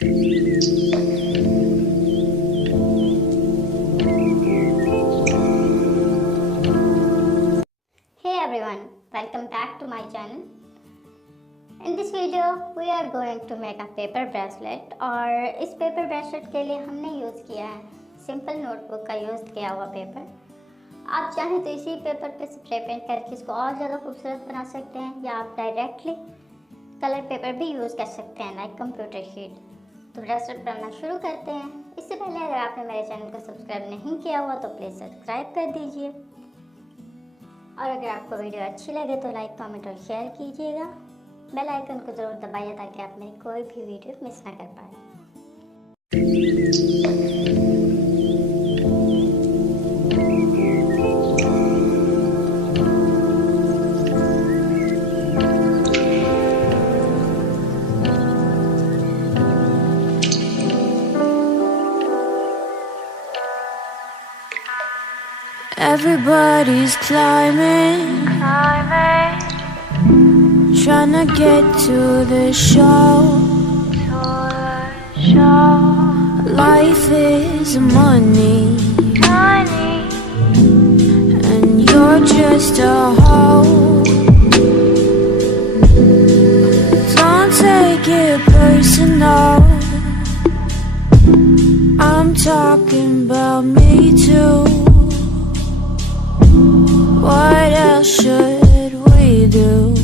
Hey everyone, welcome back to my channel. In this video we are going to make a paper bracelet और इस paper bracelet के लिए हमने use किया है सिंपल नोटबुक का यूज़ किया हुआ पेपर। आप चाहें तो इसी पेपर पे स्प्रे पेंट करके इसको और ज़्यादा खूबसूरत बना सकते हैं या आप डायरेक्टली कलर पेपर भी यूज़ कर सकते हैं लाइक कंप्यूटर शीट। तो ब्रेसलेट बनाना शुरू करते हैं। इससे पहले अगर आपने मेरे चैनल को सब्सक्राइब नहीं किया हुआ तो प्लीज़ सब्सक्राइब कर दीजिए और अगर आपको वीडियो अच्छी लगे तो लाइक कमेंट और शेयर कीजिएगा। बेल आइकन को ज़रूर दबाइए ताकि आप मेरी कोई भी वीडियो मिस ना कर पाए। Everybody's climbing, trying to get to the show. Life is money, and you're just a hoe. Don't take it personal, I'm talking about me too. What else should we do?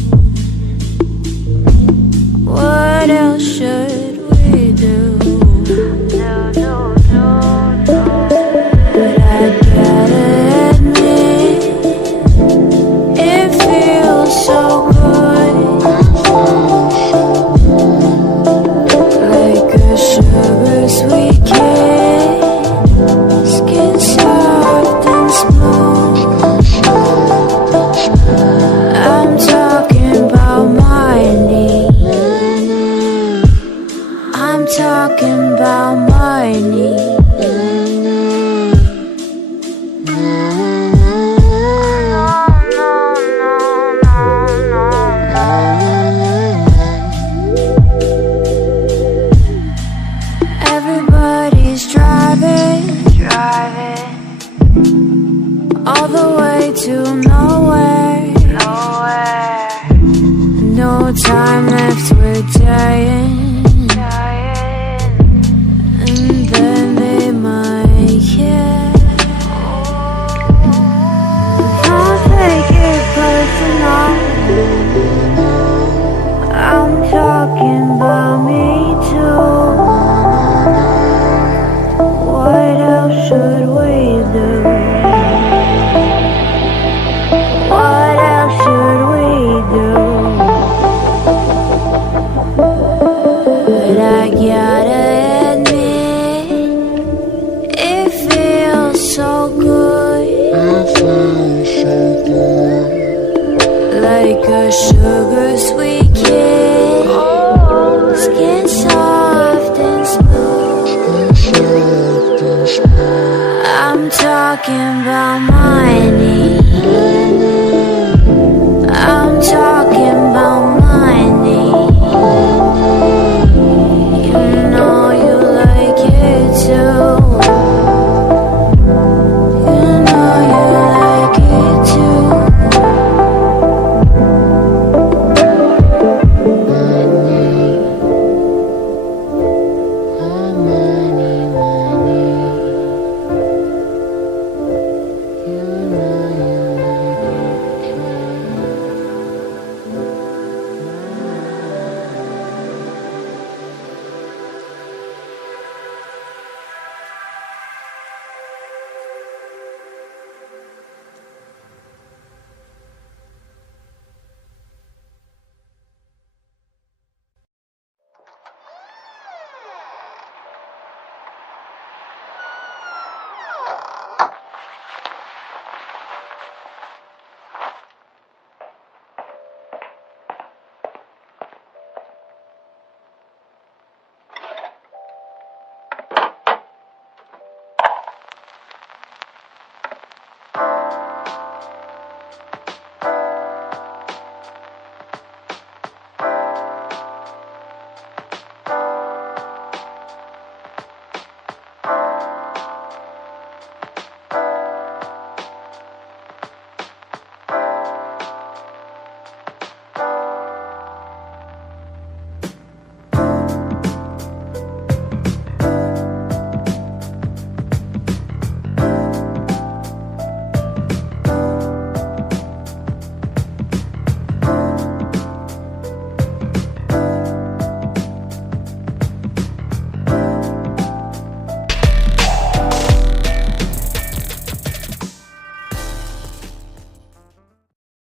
What else should we do? But I gotta admit, it feels so good, like a sugar sweet kiss, skin soft and smooth. I'm talking about my knee. I'm talking about my knee. Everybody's driving all the way to nowhere. No time left, we're dying. And then they might care. Don't take it personal, I'm talking about me too. What else should we do? What else should we do? But I gotta admit, it feels so good, like a sugar sweet kiss, skin soft and smooth. I'm talking about my